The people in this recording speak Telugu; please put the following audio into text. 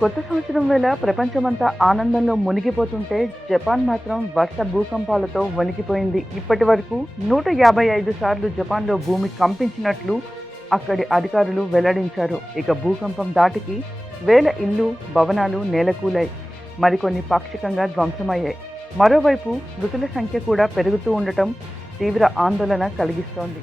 కొత్త సంవత్సరం వేళ ప్రపంచమంతా ఆనందంలో మునిగిపోతుంటే జపాన్ మాత్రం వరుస భూకంపాలతో వణికిపోయింది. ఇప్పటి వరకు 155 సార్లు జపాన్లో భూమి కంపించినట్లు అక్కడి అధికారులు వెల్లడించారు. ఇక భూకంపం దాటికి వేల ఇళ్ళు, భవనాలు నేలకూలాయి. మరికొన్ని పాక్షికంగా ధ్వంసమయ్యాయి. మరోవైపు మృతుల సంఖ్య కూడా పెరుగుతూ ఉండటం తీవ్ర ఆందోళన కలిగిస్తోంది.